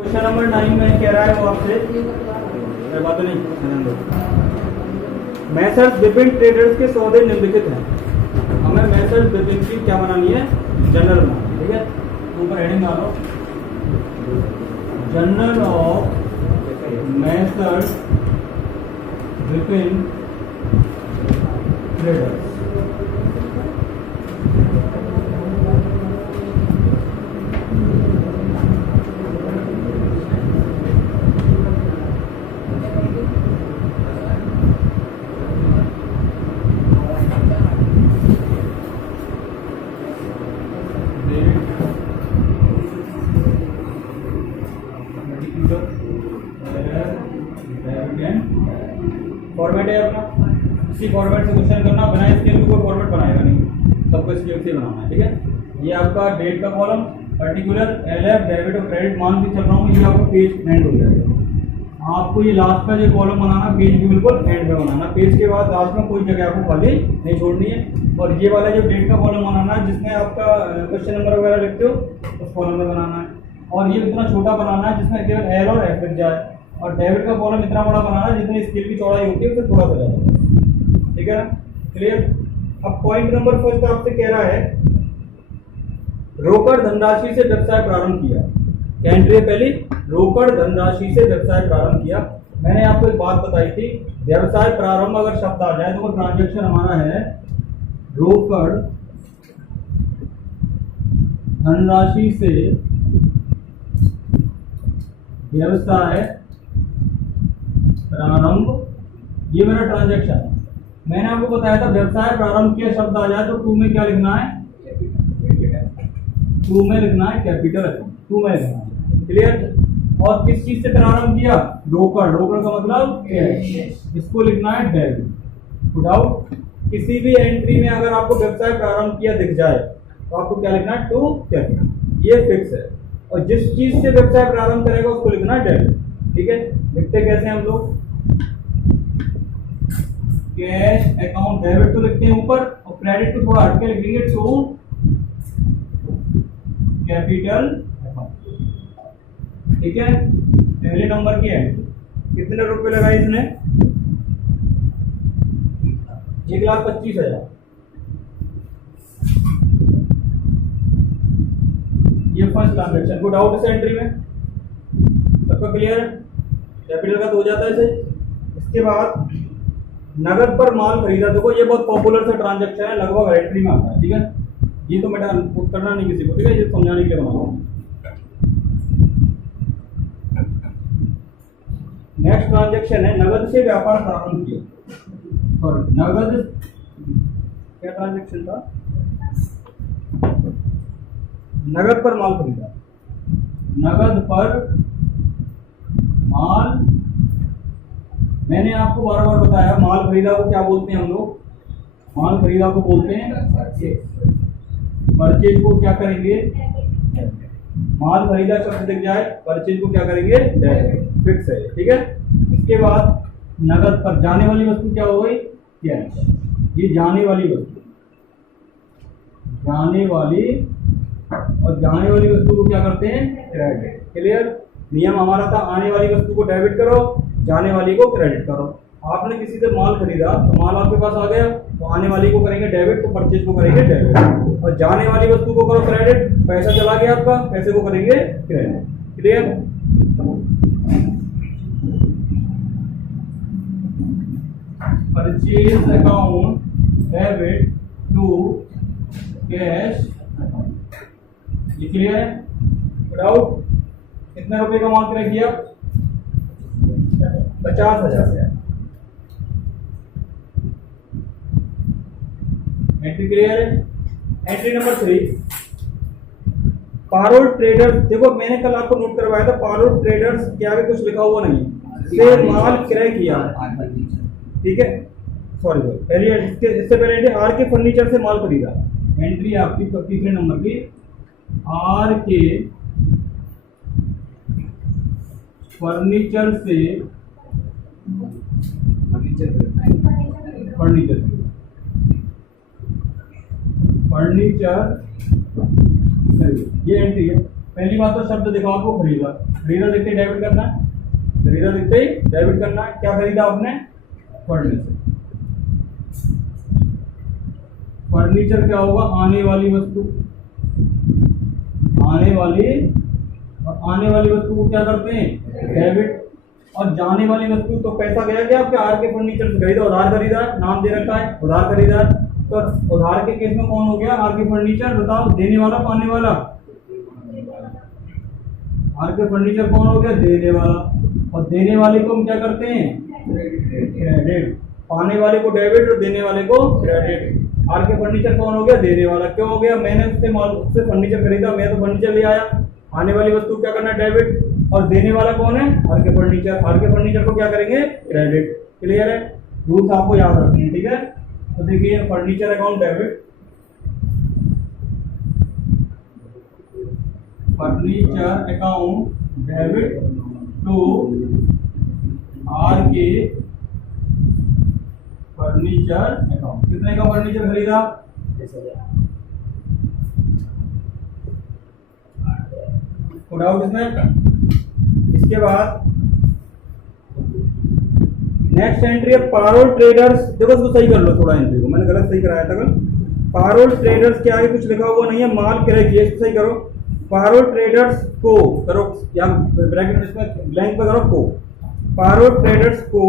Question number 9 में कह रहा है वो आपसे बात नहीं। मैसर्स विपिन ट्रेडर्स के सौदे निम्नलिखित हैं। हमें मैसर्स विपिन की क्या बनानी है, जनरल बनानी है। ठीक है, ऊपर हेडिंग डालो, general of Messrs Vipin traders. Format है अपना, इसी फॉर्मेट से क्वेश्चन करना, बिना इसके भी कोई फॉर्मेट बनाएगा नहीं, सबको इसके से बनाना है। ठीक है, ये आपका डेट का कॉलम, पर्टिकुलर एलएफ डेबिट और क्रेडिट मान के चल रहा हूँ, ये आपका पेज एंड हो जाएगा। आपको ये लास्ट का जो कॉलम बनाना, पेज भी बिल्कुल एंड में बनाना, पेज के बाद लास्ट में कोई जगह आपको खाली नहीं छोड़नी है। और ये वाला जो डेट का कॉलम बनाना है, जिसमें आपका क्वेश्चन नंबर वगैरह लिखते हो, उस कॉलम में बनाना है। और ये इतना छोटा बनाना है जिसमें केवल एल और एफ जाए। और डेबिट का कॉलम इतना बड़ा बनाना है जितनी स्केल की चौड़ाई होती है उससे थोड़ा सा ज़्यादा। ठीक है ना, क्लियर। अब पॉइंट नंबर फर्स्ट आपसे कह रहा है, रोकड़ धनराशि से व्यवसाय प्रारंभ किया। क्या एंट्री है पहली, रोकड़ धनराशि से व्यवसाय प्रारंभ किया। मैंने आपको एक बात बताई थी, व्यवसाय प्रारंभ अगर शब्द आ जाए तो वो ट्रांजेक्शन हमारा है रोकड़ धनराशि से व्यवसाय प्रारंभ, ये मेरा ट्रांजैक्शन है। मैंने आपको बताया था व्यवसाय प्रारंभ किया शब्द आ जाए तो टू में क्या लिखना है, टू में लिखना है कैपिटल, टू में लिखना है। क्लियर। और किस चीज से प्रारंभ किया, रोकड़, रोकड़ का मतलब कैश, इसको लिखना है डेबिट। विदाउट किसी भी एंट्री में अगर आपको व्यवसाय प्रारंभ किया दिख जाए तो आपको क्या लिखना है, टू कैपिटल, ये फिक्स है। और जिस चीज से व्यवसाय प्रारंभ करेगा उसको लिखना है डेबिट। ठीक है, लिखते कैसे हम लोग, कैश अकाउंट, डेबिट तो लिखते हैं ऊपर और क्रेडिट को थोड़ा हटके लिखेंगे, टू कैपिटल अकाउंट। ठीक है, पहले नंबर की एंट्री, कितने रुपए लगाए इसने, 1,25,000। ये फर्स्ट ट्रांजैक्शन। गुड आउट इस एंट्री में, सबको क्लियर है, कैपिटल का तो हो जाता है इसे। इसके बाद नगद पर माल खरीदा। देखो ये बहुत पॉपुलर सा ट्रांजैक्शन है, लगभग हर एंट्री में आता है। ठीक है, ये तो मैं करना नहीं किसी को, ठीक है, ये समझाने के लिए बना रहा हूँ। नेक्स्ट ट्रांजैक्शन है नगद से व्यापार प्रारंभ किया। सॉरी, नगद क्या ट्रांजैक्शन था, नगद पर माल खरीदा। नगद पर माल, मैंने आपको बार बार बताया, माल खरीदा को क्या बोलते हैं हम लोग, माल खरीदा को बोलते हैं परचेज को क्या करेंगे, माल खरीदा शब्द दिख जाए, परचेज को क्या करेंगे, फिक्स है। ठीक है, इसके बाद नगद पर जाने वाली वस्तु क्या हो गई, कैश। ये जाने वाली वस्तु, जाने वाली, और जाने वाली वस्तु को क्या करते हैं, क्रेडिट। क्लियर। नियम हमारा था, आने वाली वस्तु को डेबिट करो, जाने वाली को क्रेडिट करो। आपने किसी से माल खरीदा तो माल आपके पास आ गया, तो आने वाली को करेंगे डेबिट, तो परचेज को करेंगे डेबिट। और जाने वाली वस्तु को करो क्रेडिट, पैसा चला गया आपका, पैसे को करेंगे credit. Clear. Purchase account debit to cash, ये क्लियर है। विदाउट कितने रुपए का माल क्रय किया, 50,000। एंट्री क्लियर है। Entry number 3, Parol traders. देखो मैंने कल आपको नोट करवाया था, पारोल ट्रेडर्स के आगे कुछ लिखा हुआ नहीं, से माल क्रय किया। ठीक है, सॉरी पहले इससे पहले एंट्री आर के फर्नीचर से माल खरीदा। एंट्री आपकी 33 नंबर की, आर के फर्नीचर से, फर्नीचर ये एंट्री है। पहली बात तो शब्द दिखाओ आपको खरीदा, खरीदा दिखते ही डेबिट करना है, खरीदा दिखते ही डेबिट करना है। क्या खरीदा आपने? फर्नीचर। फर्नीचर क्या होगा? आने वाली वस्तु। आने वाली, और आने वाली वस्तु को क्या करते हैं? डेबिट। और जाने वाली वस्तु तो पैसा गया क्या आपके? आर के फर्नीचर से खरीदा, उधार खरीदा, नाम दे रखा है उधार खरीदा। तो उधार के केस में कौन हो गया? Are K furniture. बताओ देने वाला पाने वाला? आर के फर्नीचर कौन हो गया? देने वाला। और देने वाले को हम क्या करते हैं? क्रेडिट। पाने वाले को डेबिट और देने वाले को क्रेडिट। आर के फर्नीचर कौन हो गया? देने वाला। क्यों हो गया? मैंने उससे फर्नीचर खरीदा, मैं तो फर्नीचर ले आया। आने वाली वस्तु क्या करना? डेबिट। और देने वाला कौन है? Are K furniture. Are K furniture को क्या करेंगे? क्रेडिट। क्लियर है? रूल्स आपको याद रखने हैं, ठीक है? तो देखिए furniture account debit, furniture account debit to R K furniture account. कितने का फर्नीचर खरीदा? 10,000। कोई डाउट इसमें? इसके बाद नेक्स्ट एंट्री है पारोल ट्रेडर्स। देखो इसको सही कर लो थोड़ा, एंट्री को मैंने गलत सही कराया था कल। पारोल ट्रेडर्स के आगे कुछ लिखा हुआ नहीं है, माल क्रय किया, इसको सही करो। पारोल ट्रेडर्स को करो, या ब्रैकेट इसमें ब्लैंक पे करो को। पारोल ट्रेडर्स को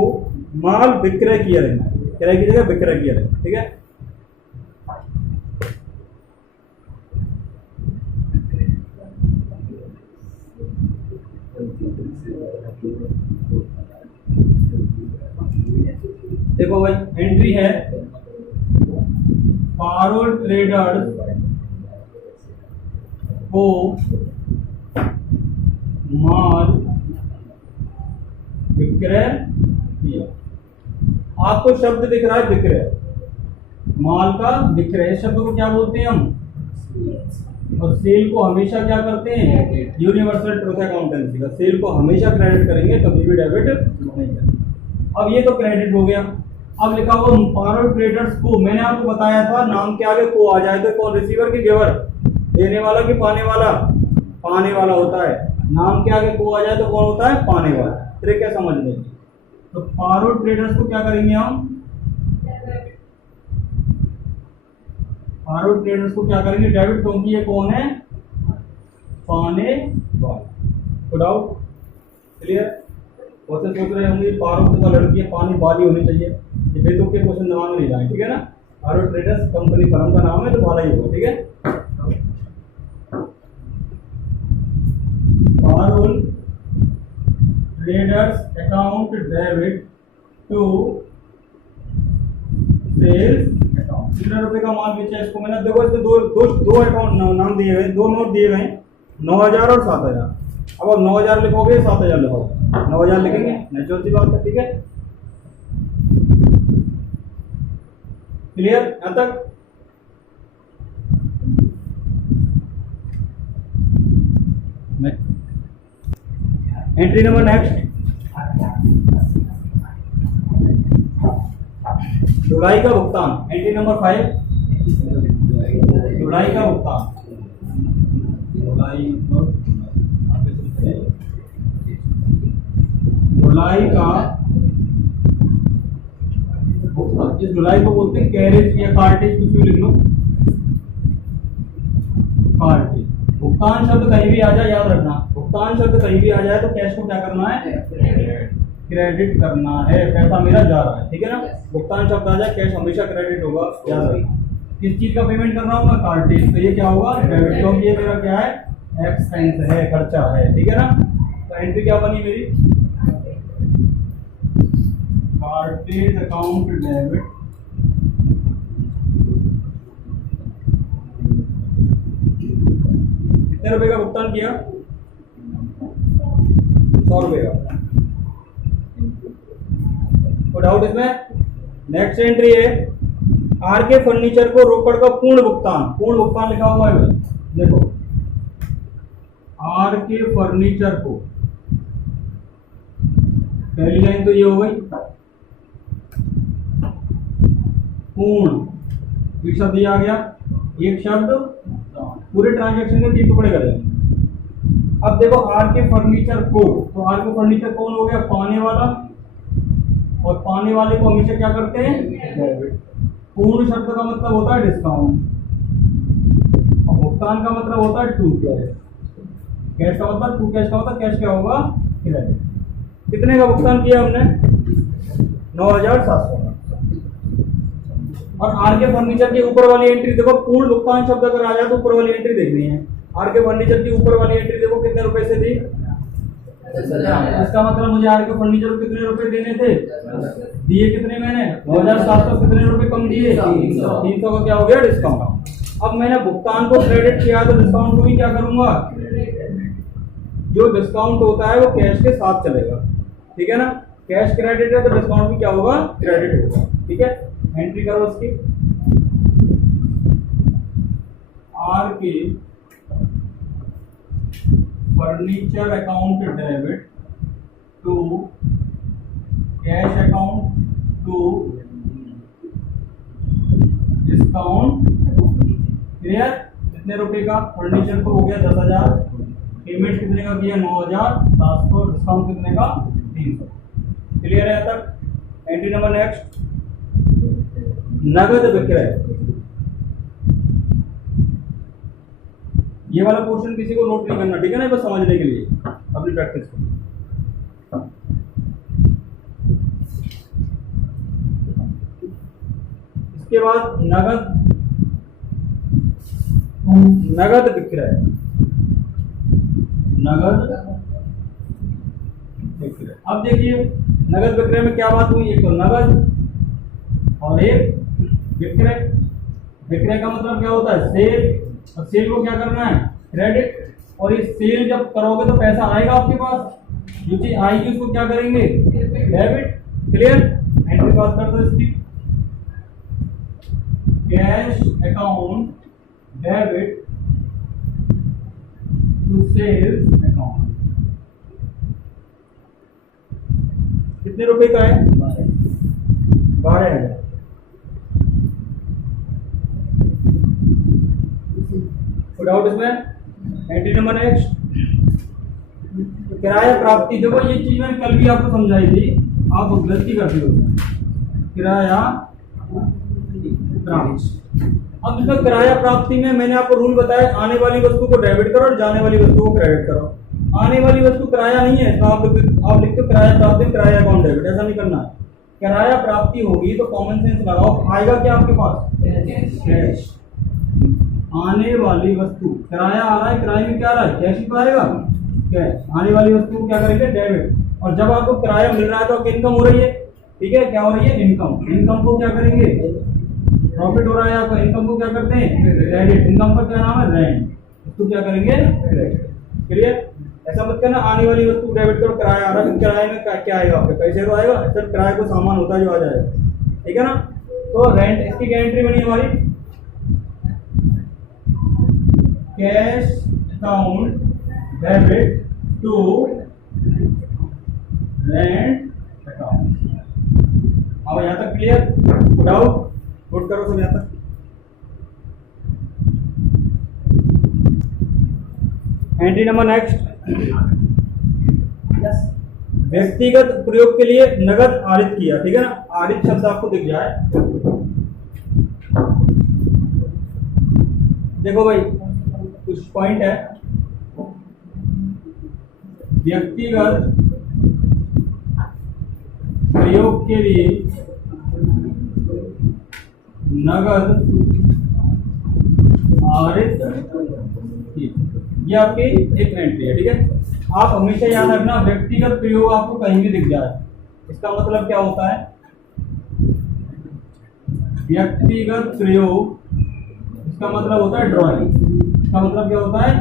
माल विक्रय किया रहना है, क्रय की जगह विक्रय किया रहना, ठीक है? देखो भाई एंट्री है पारोल ट्रेडर्स को माल विक्रय किया। आपको शब्द दिख रहा है विक्रय, माल का विक्रय शब्द को क्या बोलते हैं हम? और सेल को हमेशा क्या करते हैं? यूनिवर्सल ट्रूथ अकाउंटेंसी का सेल को हमेशा क्रेडिट करेंगे, कभी भी डेबिट नहीं करेंगे। अब ये तो क्रेडिट हो गया। अब लिखा हुआ पारोल ट्रेडर्स को, मैंने आपको बताया था नाम के आगे को आ जाए तो कौन? रिसीवर की गिवर? देने वाला कि पाने वाला? पाने वाला होता है। नाम के आगे को आ जाए तो कौन होता है? पाने वाला। फिर क्या समझ लेंगे? तो पारोल ट्रेडर्स को क्या करेंगे हम? पारोल ट्रेडर्स को क्या करेंगे? डेबिट, क्योंकि ये कौन है? पाने वाला। तो डाउट क्लियर? वैसे सोच रहे होंगे पारोल तो लड़की है, पानी वाली होनी चाहिए, ये बेतुके के क्वेश्चन दिमाग में नहीं जाए, ठीक है ना? पारोल ट्रेडर्स कंपनी फर्म का नाम है तो वाला ही होगा, ठीक है? Parol traders account debit to sales account. कितने रुपए का माल बेचा इसको मैंने? देखो इसमें दो अकाउंट नाम दिए गए, दो नोट दिए गए, 9,000 और 7,000। अब आप 9,000 लिखोगे, 7,000 लिखोगे, 9,000 लिखेंगे, नेचुरल सी बात है, ठीक है? क्लियर यहां तक? एंट्री नंबर नेक्स्ट, जुलाई का भुगतान। एंट्री नंबर 5, जुलाई का भुगतान। जुलाई का भुगतान, इस जुलाई को बोलते हैं कैरेज या कार्टेज, कुछ भी लिख लो, कार्टेज। भुगतान शब्द कहीं भी आ जाए याद रखना, भुगतान शब्द कहीं भी आ जाए तो कैश को क्या करना है? क्रेडिट करना है, पैसा मेरा जा रहा है, ठीक है ना? भुगतान शब्द आ जाए कैश हमेशा क्रेडिट होगा, याद रखना। किस चीज का पेमेंट कर रहा हूँ मैं? कार्टेज, तो ये क्या होगा? डेबिट, क्योंकि ये मेरा क्या है? एक्सपेंस है, खर्चा है, ठीक है ना? तो एंट्री क्या बनी मेरी? कार्टेज अकाउंट डेबिट कितने रुपए का भुगतान किया? 100 रुपए का। तो डाउट इसमें? नेक्स्ट एंट्री है आर के फर्नीचर को रोकड़ का पूर्ण भुगतान। पूर्ण भुगतान लिखा हुआ है, देखो आर के फर्नीचर को, पहली लाइन तो ये हो गई, पूर्ण, एक शब्द ये आ गया, एक शब्द पूरे ट्रांजैक्शन के 3 टुकड़े कर देंगे। अब देखो आर के फर्नीचर को, तो आर के फर्नीचर कौन हो गया, पाने वाला, और पाने वाले को हमेशा क्या करते हैं, डेबिट। पूर्ण शब्द का मतलब होता है डिस्काउंट, और भुगतान का मतलब होता है टू कैश। कैश का मतलब टू कैश का मतलब कैश क्या होगा, क्रेडिट। कितने का भुगतान किया हमने, 9,700 का। और आर के फर्नीचर के ऊपर वाली एंट्री देखो, पूर्ण भुगतान शब्द अगर आ जाए तो ऊपर वाली एंट्री देखनी है। आर के फर्नीचर की ऊपर वाली एंट्री देखो कितने रुपए से थी, इसका मतलब मुझे आर के फर्नीचर को कितने रुपए देने थे, दिए कितने मैंने, 9,700, कितने रुपए कम दिए, 300 का क्या हो गया, डिस्काउंट। अब मैंने भुगतान को क्रेडिट किया तो डिस्काउंट को भी क्या करूंगा, जो डिस्काउंट होता है वो कैश के साथ चलेगा, ठीक है ना। कैश क्रेडिट है तो डिस्काउंट भी क्या होगा, क्रेडिट होगा, ठीक है। एंट्री करो उसकी, R K furniture account debit to cash account to discount, clear. कितने रुपए का, फर्नीचर को हो गया 10,000, पेमेंट कितने का किया, 9,700, डिस्काउंट कितने का, 300, क्लियर है तक। एंट्री नंबर नेक्स्ट, नगद विक्रय। ये वाला पोर्शन किसी को नोट नहीं करना, ठीक है ना, बस समझने के लिए अपनी प्रैक्टिस को। इसके बाद नगद विक्रय, नगद विक्रय। अब देखिए नगद विक्रय में क्या बात हुई, एक तो नगद और एक विक्रय। विक्रय का मतलब क्या होता है, सेल, और सेल को क्या करना है, क्रेडिट। और ये सेल जब करोगे तो पैसा आएगा आपके पास, जो चीज आएगी उसको क्या करेंगे, डेबिट, क्लियर। एंट्री पास कर दो इसकी, cash account debit to sales account. कितने रुपए का है, 12,000। डाउट इसमें। एंट्री नंबर नेक्स्ट, किराया प्राप्ति। देखो ये चीज मैंने कल भी आपको समझाई थी, आप गलती करते हो, किराया प्राप्ति। अब इसमें किराया प्राप्ति में मैंने आपको रूल बताया, आने वाली वस्तु को डेबिट करो और जाने वाली वस्तु को क्रेडिट करो। आने वाली वस्तु किराया नहीं है तो आप लिखते हो किराया प्राप्ति, किराया अकाउंट डेबिट, ऐसा नहीं करना है। किराया प्राप्ति होगी तो कॉमन सेंस लगाओ, आएगा क्या आपके पास, कैश। आने वाली वस्तु, किराया आ रहा है, किराए में क्या आ रहा है, कैश ही तो आएगा, कैश। आने वाली वस्तु को क्या करेंगे, डेबिट। और जब आपको किराया मिल रहा है तो इनकम हो रही है, ठीक है, क्या हो रही है, इनकम। इनकम को क्या करेंगे, प्रॉफिट हो रहा है आपका, इनकम को क्या करते हैं, क्रेडिट। इनकम का क्या नाम है, रेंट, इसको क्या करेंगे, क्रेडिट, क्लियर। ऐसा मत करना आने वाली वस्तु डेबिट करो, किराया आ रहा है, किराए में क्या आएगा आपका, पैसे तो आएगा, सिर्फ किराए को सामान होता है जो आ जाएगा, ठीक है ना। तो रेंट, इसकी क्या एंट्री बनी हमारी, cash account debit to rent account. अब यहाँ तक क्लियर, डाउट नोट करो सब यहाँ तक। एंट्री नंबर नेक्स्ट, व्यक्तिगत प्रयोग के लिए नगद आरित किया, ठीक है ना। आरित शब्द आपको दिख जाए, देखो भाई कुछ पॉइंट है, व्यक्तिगत प्रयोग के लिए नगद आरित, ये आपकी एक एंट्री है, ठीक है। आप हमेशा याद रखना व्यक्तिगत प्रयोग आपको कहीं भी दिख जाए, इसका मतलब क्या होता है, व्यक्तिगत प्रयोग, इसका मतलब होता है ड्राइंग। इसका मतलब क्या होता है,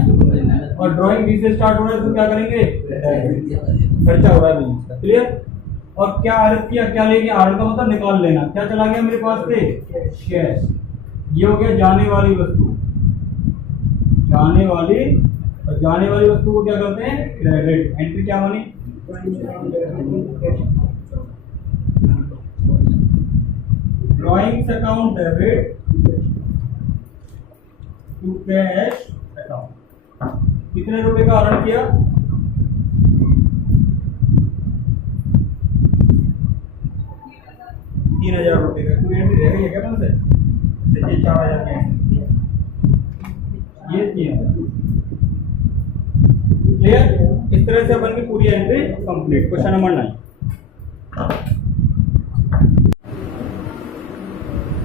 और ड्राइंग बी से स्टार्ट हो रहा है तो क्या करेंगे, खर्चा हो रहा है बिजनेस का, क्लियर। और क्या आरित किया, क्या ले गया, आरित का मतलब निकाल लेना, क्या चला गया मेरे पास से, कैश। ये हो गया जाने वाली वस्तु, जाने वाली, और जाने वाली वस्तु को क्या करते हैं, क्रेडिट। एंट्री क्या बनी, drawings account debit to cash account. कितने कितने रुपए का अर्न किया? 3000 रुपए का। कोई एंट्री रह गई है क्या अपन से? देखिए 4000 का एंट्री, ये 3000। क्लियर? इस तरह से अपन की पूरी एंट्री कंप्लीट। Question number 9।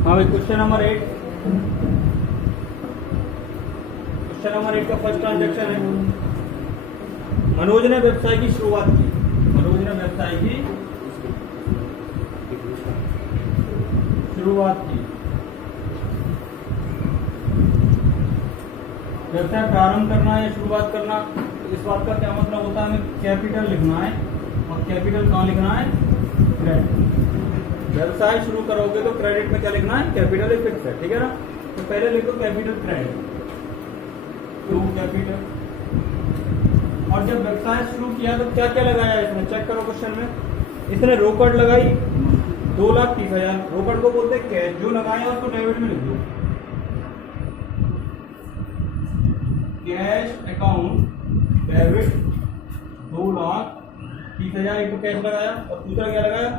हाँ भाई, क्वेश्चन नंबर 8। क्वेश्चन नंबर 8 का फर्स्ट ट्रांजैक्शन है। मनोज ने व्यवसाय की शुरुआत की। मनोज ने व्यवसाय की शुरुआत की। व्यवसाय प्रारंभ करना या शुरुआत करना, तो इस बात का क्या मतलब होता है? हमें कैपिटल लिखना है, और कैपिटल कहाँ लिखना है? क्रेडिट। व्यवसाय शुरू करोगे तो क्रेडिट में क्या लिखना है? कैपिटल फिक्स है, ठीक है ना? तो पहले लिखो कैपिटल क्रेडिट टू कैपिटल। और जब व्यवसाय शुरू किया तो क्या क्या लगाया इसने? चेक करो क्वेश्चन में। इसने रोकड़ लगाई 2,30,000। रोकड़ को बोलते हैं कैश। जो लगाया उसको डेबिट में लिख दो। Cash account debit 2,30,000। एक तो कैश लगाया, और दूसरा क्या लगाया?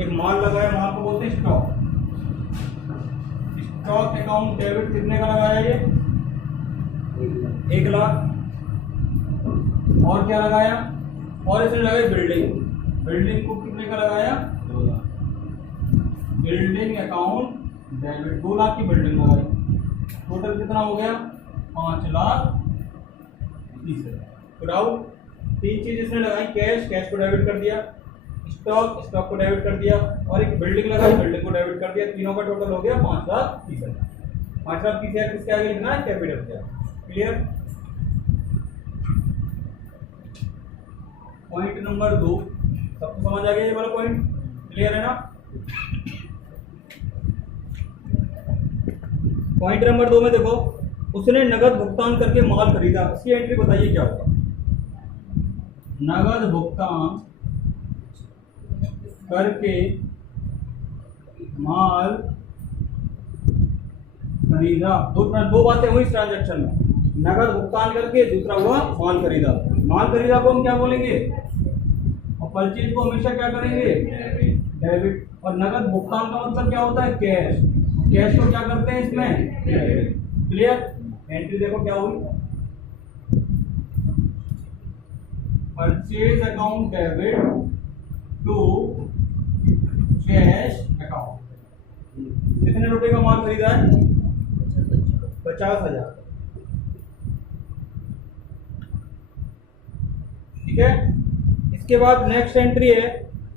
एक माल लगाया। माल को बोलते हैं स्टॉक। स्टॉक अकाउंट डेबिट कितने का लगाया? ये 1 लाख। और क्या लगाया? और इसने लगाई बिल्डिंग। बिल्डिंग को कितने का लगाया? 2 lakh. Building account debit 2 lakh की बिल्डिंग लगाई। टोटल कितना हो गया? 5,30,000। फिर आउट। 3 चीज इसने लगाई। कैश, कैश को डेबिट कर दिया। स्टॉक, स्टॉक को डेबिट कर दिया। और एक बिल्डिंग लगाई, बिल्डिंग को डेबिट कर दिया। तीनों का टोटल हो गया 5,30,000। 5,30,000 किसके आगे लिखना है? कैपिटल के आगे। क्लियर? पॉइंट नंबर 2 सबको समझ आ गया? ये वाला पॉइंट क्लियर है ना? पॉइंट नंबर 2 में देखो, उसने नगद भुगतान करके माल खरीदा। इसकी एंट्री बताइए क्या होगा? नगद भुगतान करके माल खरीदा। दो बातें हुई इस ट्रांजैक्शन में। नगद भुगतान करके, दूसरा हुआ माल खरीदा। माल खरीदा को हम क्या बोलेंगे? और परचेज को हमेशा क्या करेंगे? डेबिट। और नगद भुगतान का मतलब क्या होता है? कैश। कैश को क्या करते हैं इसमें? क्लियर? एंट्री देखो क्या हुई? Purchase account debit to cash account. कितने रुपए का माल खरीदा है? 50,000। ठीक है? इसके बाद नेक्स्ट एंट्री है,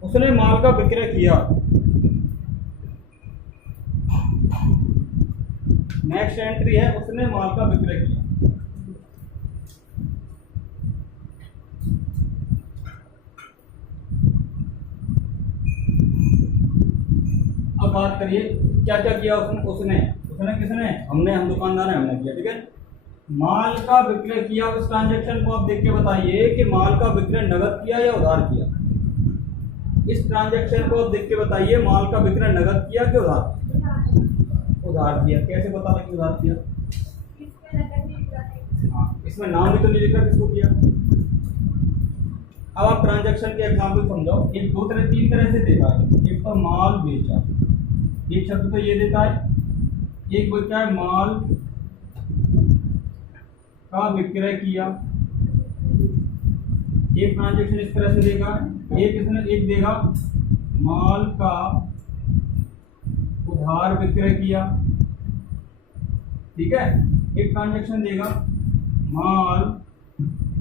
उसने माल का विक्रय किया। नेक्स्ट एंट्री है, उसने माल का विक्रय किया। अब बात करिए क्या क्या किया उसने किसने? हमने, हम दुकानदार हैं, हमने किया। ठीक है? माल का विक्रय किया। उस ट्रांजैक्शन को आप देख के बताइए कि माल का विक्रय नगद किया या उधार किया। इस ट्रांजैक्शन को आप देख के बताइए, माल का विक्रय नगद किया कि उधार किया? उधार किया। कैसे पता लगा कि उधार किया? हाँ, इसमें नाम भी तो नहीं लिखा किसको किया। अब आप ट्रांजैक्शन के एग्जाम्पल समझाओ। एक 2 तरह 3 तरह से देता है। एक तो माल बेचा, एक शब्द तो ये देता है। एक बोलता है माल का विक्रय किया। एक ट्रांजैक्शन इस तरह से देगा। एक देगा माल का उधार विक्रय किया। ठीक है? एक ट्रांजैक्शन देगा माल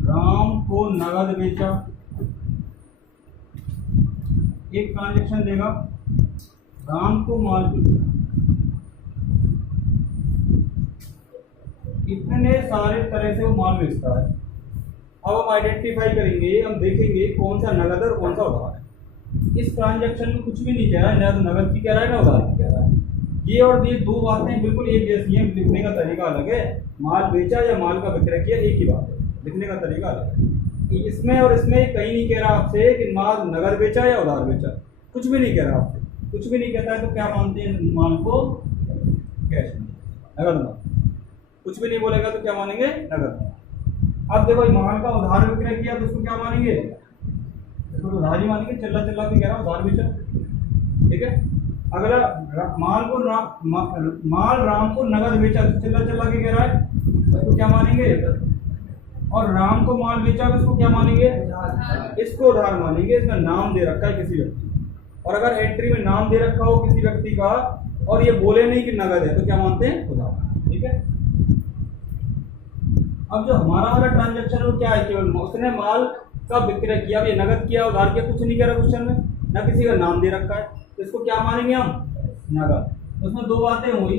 राम को नगद बेचा। एक ट्रांजैक्शन देगा राम को माल बेचा। इतने सारे तरह से वो माल बेचता है। अब हम आइडेंटिफाई करेंगे, हम देखेंगे कौन सा नगद और कौन सा उधार है। इस ट्रांजैक्शन में कुछ भी नहीं कह रहा है, ना तो नगद की कह रहा है ना उधार की कह रहा है। ये और ये 2 बातें बिल्कुल एक जैसी हैं, लिखने का तरीका अलग है। माल बेचा या माल का विक्रय किया एक ही बात है, लिखने का तरीका अलग है। इसमें और इसमें कहीं नहीं कह रहा आपसे कि माल नगद बेचा या उधार बेचा, कुछ भी नहीं कह रहा आपसे। कुछ भी नहीं कहता है तो क्या मानते हैं माल को? कैश, नगद माल। कुछ भी नहीं बोलेगा तो क्या मानेंगे? नगद। अब देखो माल का उधार विक्रय किया तो इसको क्या मानेंगे, इसको तो उधार ही मानेंगे, चिल्ला चिल्ला के कह रहा हूँ उधार बेचा, ठीक है। अगला माल राम को नगद बेचा तो चिल्ला चिल्ला के कह रहा है, इसको क्या मानेंगे, और राम को माल बेचा तो इसको क्या मानेंगे, इसको उधार मानेंगे। इसका नाम दे रखा है किसी व्यक्ति, और अगर एंट्री में नाम दे रखा हो किसी व्यक्ति का और ये बोले नहीं कि नगद है तो क्या मानते हैं, उधार, ठीक है। अब जो हमारा वाला ट्रांजैक्शन वो क्या है, केवल उसने माल का विक्रय किया, ये नगद किया उधार किया, कुछ नहीं कह रहा क्वेश्चन में, ना किसी का नाम दे रखा है, तो इसको क्या मानेंगे हम, नगद। उसमें दो बातें हुई,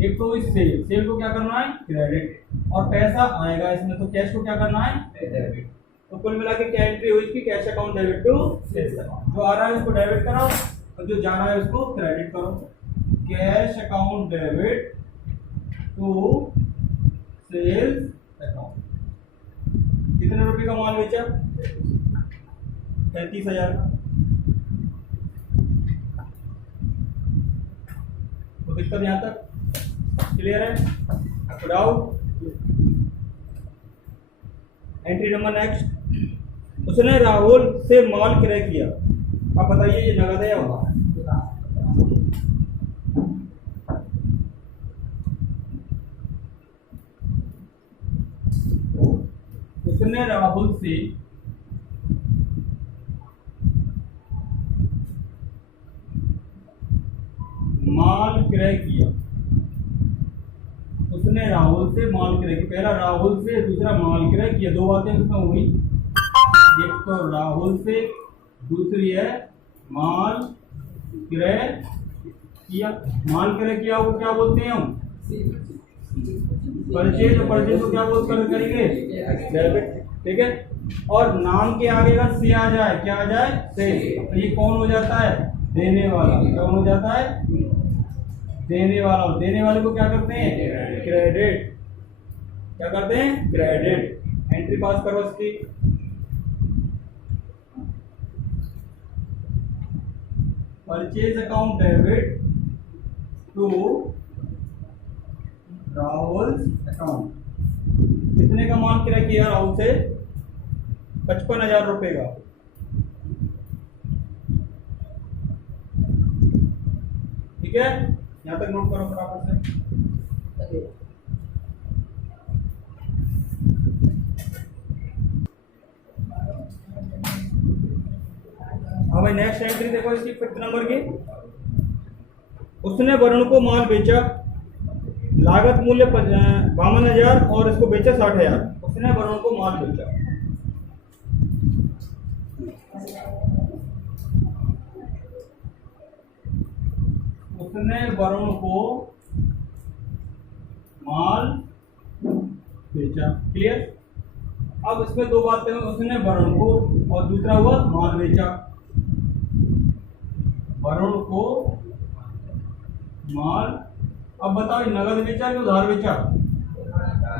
एक तो इस सेल को क्या करना है, क्रेडिट, और पैसा आएगा इसमें तो कैश को क्या करना है, डेबिट। तो कुल मिला के क्या एंट्री हुई इसकी, cash account debit to sales account. जो आ रहा है उसको डेबिट कराओ और जो जा रहा है उसको क्रेडिट करो। Cash account debit to sales account. कितने रुपए का माल बेचा, 35,000 का। तो दिक्कत यहाँ तक क्लियर है, डाउट। एंट्री नंबर नेक्स्ट, उसने राहुल से माल क्रय किया। अब बताइए ये नगद है या उधार, उसने राहुल से माल क्रय किया, उसने राहुल से माल क्रय किया, पहला राहुल से दूसरा माल क्रय किया, दो बातें उसमें हुई, एक तो राहुल से, दूसरी है माल क्रय किया। माल क्रय किया वो क्या बोलते हैं हम, परचेज, और परचेज को क्या बोलते करेंगे, डेबिट, ठीक है। और नाम के आगे अगर से आ जाए, क्या आ जाए, से, तो ये कौन हो जाता है, देने वाला, कौन हो जाता है, देने वाला। और देने वाले को क्या करते हैं, क्रेडिट, क्या करते हैं, क्रेडिट। एंट्री पास करो इसकी, purchase account debit to Rahul account. कितने का माल क्रय किया राहुल से, 55,000 रुपए का, ठीक है। यहां तक नोट करो फटाफट से। हाँ भाई, नेक्स्ट एंट्री देखो इसकी 5th नंबर की। उसने वरुण को माल बेचा, लागत मूल्य 52,000 और इसको बेचा 60,000। उसने वरुण को माल बेचा, उसने वरुण को माल बेचा, क्लियर। अब इसमें दो बातें हुई, उसने वरुण को और दूसरा हुआ माल बेचा। वरुण को माल, अब बताओ नगद बेचा कि उधार बेचा,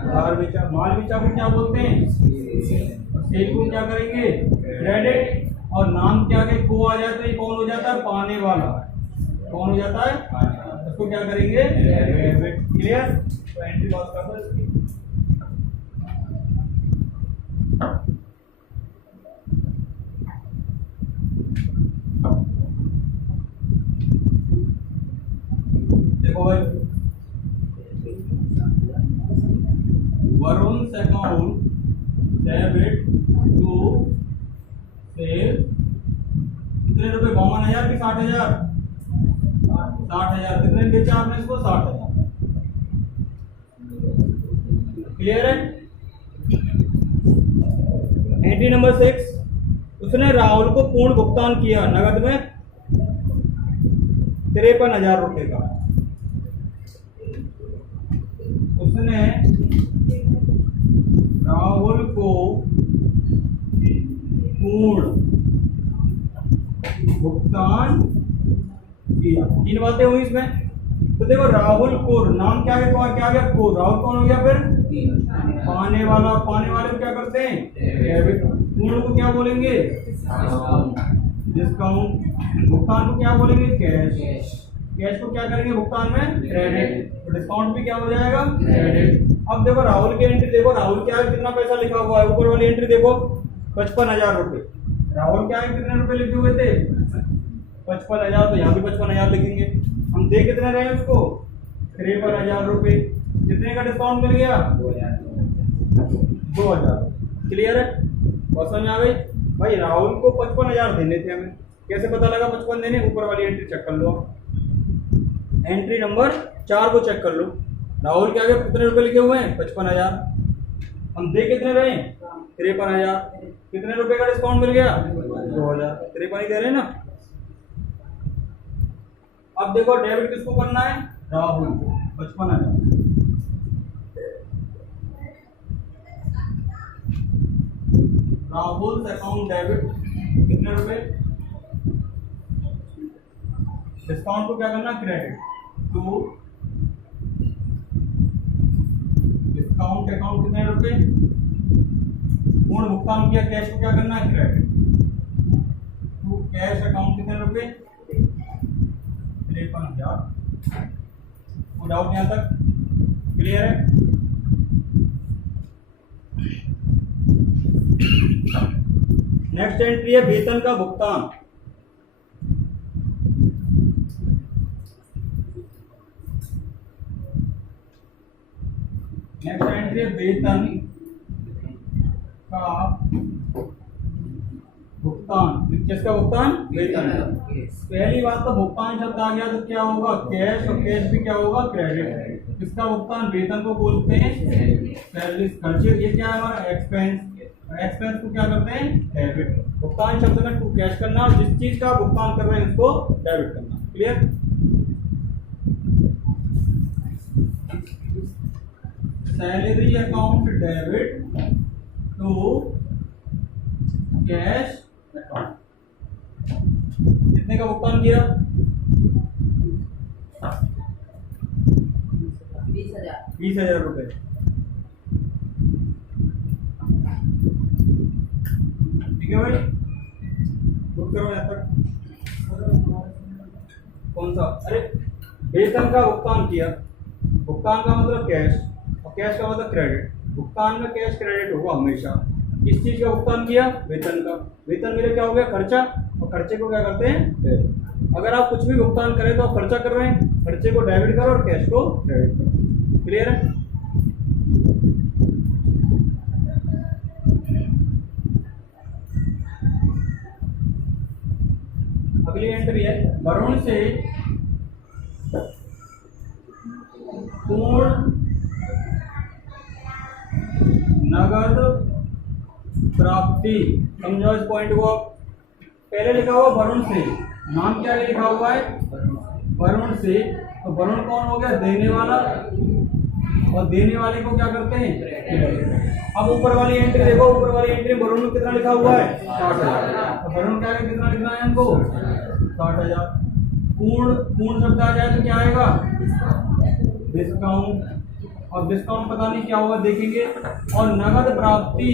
उधार बेचा। माल बेचा को क्या बोलते हैं, सेल को क्या करेंगे, क्रेडिट, और नाम के आगे को आ जाता है, ये कौन हो जाता है, पाने वाला, कौन हो जाता है, इसको क्या करेंगे, डेबिट, क्लियर। तो एंट्री पास कर दो इसकी। देखो भाई, Varun account debit to sale, कितने रुपए, 52,000 की 60,000, 60,000। कितने बेचा आपने इसको, 60,000, क्लियर है। एंट्री नंबर 6, उसने राहुल को पूर्ण भुगतान किया, नगद में 53,000 रुपए का। उसने राहुल को पूर्ण भुगतान किया। 3 बातें हुई इसमें। तो देखो राहुल को, नाम क्या है, क्या आ गया, को, राहुल कौन हो गया, फिर पाने वाला, पाने वाले को क्या करते हैं, डेबिट। पूर्ण को क्या बोलेंगे, डिस्काउंट। भुगतान को क्या बोलेंगे, कैश, कैश को क्या करेंगे भुगतान में क्रेडिट, तो डिस्काउंट भी क्या हो जाएगा क्रेडिट। अब देखो राहुल की एंट्री देखो, राहुल क्या है कितना पैसा लिखा हुआ है, ऊपर वाली एंट्री देखो 55,000 रुपए। राहुल क्या है कितने रुपए लिखे हुए थे 55,000, तो यहाँ भी 55,000 लिखेंगे। हम दे कितने रहे उसको 53,000 रुपए, कितने का डिस्काउंट मिल गया 2,000। क्लियर है, बात समझ आ गई भाई। राहुल को 55,000 देने थे हमें, कैसे पता लगा 55 देने, ऊपर वाली एंट्री चेक कर लो, एंट्री नंबर 4 को चेक कर लो। राहुल के आगे कितने रुपए लिखे हुए हैं 55,000, हम दे कितने रहे 53,000, कितने रुपए का डिस्काउंट मिल गया 2,000, 53 दे रहे हैं ना। अब देखो डेबिट किसको करना है राहुल को 55,000, राहुल अकाउंट डेबिट कितने रुपए, डिस्काउंट को क्या करना क्रेडिट टू डिस्काउंट अकाउंट कितने रुपए, पूर्ण भुगतान किया कैश को क्या करना है क्रेडिट टू कैश अकाउंट कितने रुपए 53,000। वो डाउट यहां तक क्लियर है। नेक्स्ट एंट्री है वेतन का भुगतान। नेक्स्ट एंट्री है वेतन का भुगतान, किसका भुगतान वेतन। पहली बात तो भुगतान शब्द आ गया तो क्या होगा कैश, और कैश भी क्या होगा क्रेडिट। किसका भुगतान वेतन को बोलते हैं सैलरी खर्चे, ये क्या है हमारा एक्सपेंस, एक्सपेंस को क्या करते हैं डेबिट। भुगतान शब्द में टू कैश करना, और जिस चीज का भुगतान कर रहे हैं उसको डेबिट करना। Clear, salary account debit to cash account, कितने का भुगतान किया 20,000 रुपए। ठीक है भाई, बुक करो यहाँ तक। कौन सा, अरे वेतन का भुगतान किया, भुगतान का मतलब कैश और कैश का मतलब क्रेडिट। भुगतान में कैश क्रेडिट होगा हमेशा। किस चीज का भुगतान किया वेतन का, वेतन मेरे क्या हो गया खर्चा, और खर्चे को क्या करते हैं डेबिट। अगर आप कुछ भी भुगतान करें तो आप खर्चा कर रहे हैं, खर्चे को डेबिट करो और कैश को क्रेडिट करो। क्लियर है। अगली एंट्री है वरुण से पूर्ण नगद प्राप्ति। समझो इस पॉइंट को, पहले लिखा हुआ वरुण से, नाम क्या लिखा हुआ है वरुण से, तो वरुण कौन हो गया देने वाला, और देने वाले को क्या करते हैं। अब ऊपर वाली एंट्री देखो, ऊपर वाली एंट्री वरुण में कितना लिखा हुआ है 60,000, तो वरुण क्या है कितना लिखना है हमको 60,000। पूर्ण शब्द आ जाए तो क्या आएगा डिस्काउंट, और डिस्काउंट पता नहीं क्या होगा देखेंगे। और नगद प्राप्ति,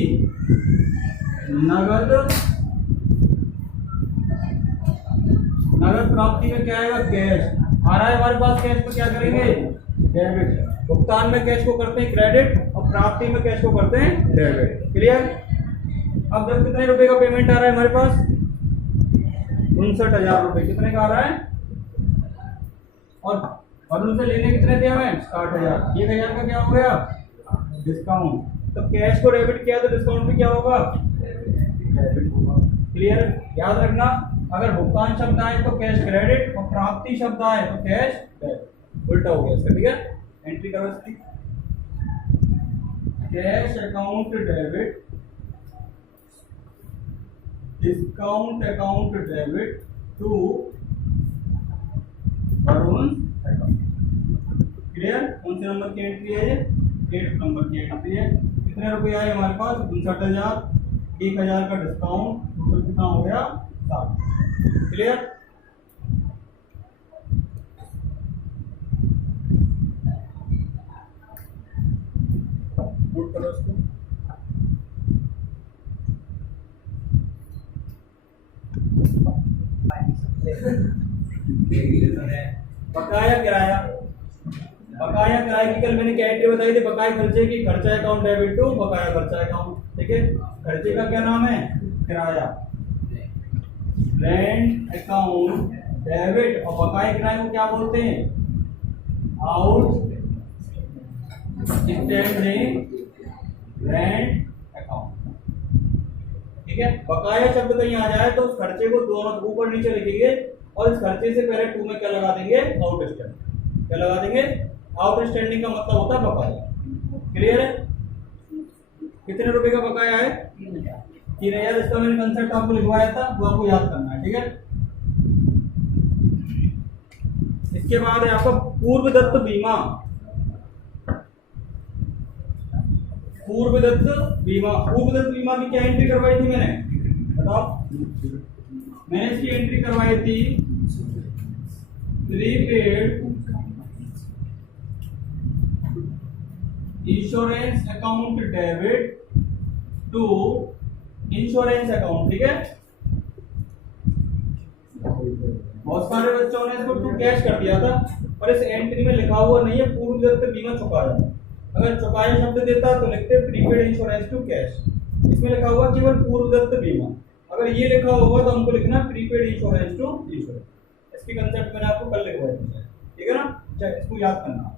नगद प्राप्ति में क्या आएगा कैश आ रहा है हमारे पास, कैश को क्या करेंगे डेबिट। भुगतान में कैश को करते हैं क्रेडिट, और प्राप्ति में कैश को करते हैं डेबिट। क्लियर। अब जब कितने रुपए का पेमेंट आ रहा है हमारे पास 59,000 रुपए, कितने का आ रहा है, और उनसे लेने कितने थे हमें 60,000, 1,000 का क्या हो गया डिस्काउंट। तो कैश को डेबिट किया तो डिस्काउंट भी क्या होगा डेबिट होगा। क्लियर, याद रखना अगर भुगतान शब्द आए तो कैश क्रेडिट, और प्राप्ति शब्द आए तो कैश डेबिट, उल्टा हो गया इसका। ठीक है, एंट्री करो इसकी, cash account debit, discount account debit to Varun account. Clear, कौन से नंबर की एंट्री है ये 8 नंबर की एंट्री है। कितने रुपए आए हमारे पास 59,000, 1,000 का डिस्काउंट, टोटल कितना हो गया 7। क्लियर। नोट करो इसको। बकाया किराया, बकाया किराए की कल मैंने क्या एंट्री बताई थी, बकाया खर्चे की, खर्चा अकाउंट डेबिट टू बकाया खर्चा अकाउंट, ठीक है। खर्चे का क्या नाम है, किराया, रेंट अकाउंट डेबिट, और बकाया किराए को क्या बोलते हैं, आउटस्टैंडिंग रेंट अकाउंट, ठीक है। बकाया शब्द कहीं आ जाए तो उस खर्चे को दोनों ऊपर नीचे लिखेंगे और इस खर्चे से पहले टू में क्या लगा देंगे, आउटस्टैंडिंग, क्या लगा देंगे, आउटस्टैंडिंग का मतलब होता है बकाया। क्लियर है। कितने रुपए का बकाया है, 3000। इसका मैंने कंसेप्ट आपको लिखवाया था, वो आपको याद करना है, ठीक है। इसके बाद है आपका पूर्वदत्त बीमा, पूर्वदत्त बीमा। पूर्वदत्त बीमा की क्या एंट्री करवाई थी मैंने, बताओ। मैंने इसकी एंट्री करवाई थी prepaid insurance account debit to insurance account, ठीक है। बहुत सारे बच्चों ने इसको टू कैश कर दिया था, और इस एंट्री में लिखा हुआ नहीं है पूर्वदत्त बीमा चुकाया। अगर चुकाया शब्द देता तो लिखते प्रीपेड इंश्योरेंस टू कैश, इसमें लिखा हुआ केवल पूर्वदत्त बीमा। अगर ये लिखा होगा तो हमको लिखना प्रीपेड इंश्योरेंस टू इंश्योरेंस। इसकी कंसेप्ट मैंने आपको कल लिखवाया, ठीक है ना। इसको याद करना।